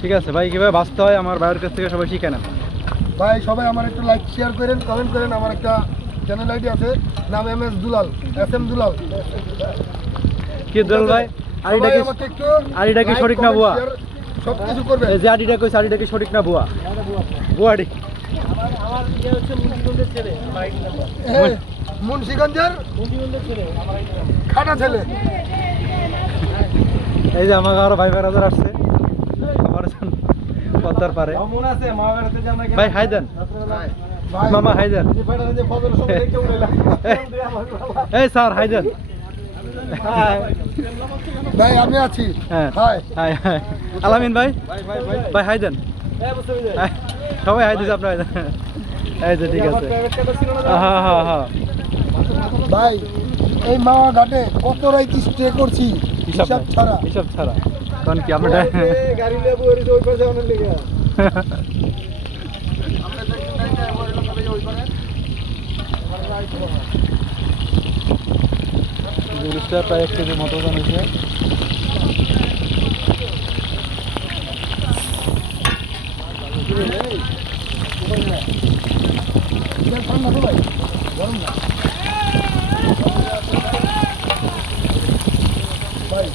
ঠিক আছে ভাই, কিভাবে বাঁচতে হয় আমার ভাইয়ের কাছ থেকে সবাই শিখে নেন ভাই। সবাই আমার একটু লাইক শেয়ার করেন, কমেন্ট করেন। আমার একটা চ্যানেল আইডি আছে, নাম MS দুলাল, SM দুলাল। কি দুলাল ভাই? আইডিটা কি সঠিক না ভুয়া? সব কিছু করবেন। এই যে আইডিটা কইছে, আইডিটা কি সঠিক না ভুয়া? ভুয়াডি। আমার ইয়ে হচ্ছে মুন্সিগঞ্জের ছেলে, আমার আইডি নাম্বার। মুন্সিগঞ্জের ছেলে, আমার আইডি নাম্বার। খাটা ছেলে। এই যে আমার আরো ভাই বেড়াদার আসছে আমার পদ্মার পারে। মনে আছে মহাভারতে যে আমরা ভাই হাই দেন, মামা হাই দেন। এই স্যার হাই দেন। ভাই আমি আছি। হ্যাঁ হাই হাই হাই। আলামিন ভাই, ভাই হাই দেন। সবাই হাই দিছে আপনার। এই যে ঠিক আছে। হ্যাঁ হ্যাঁ হ্যাঁ ভাই, এই মাওয়া ঘাটে কত রাইতে স্টে করছি হিসাব ছাড়া। হিসাব ছাড়া। কারণ কি আমরা গাড়ি লেবু ওই পাশে অনেক লেগে জিনিসটা প্রায় 1 কেজির মতো ওজন হয়েছে। ভাই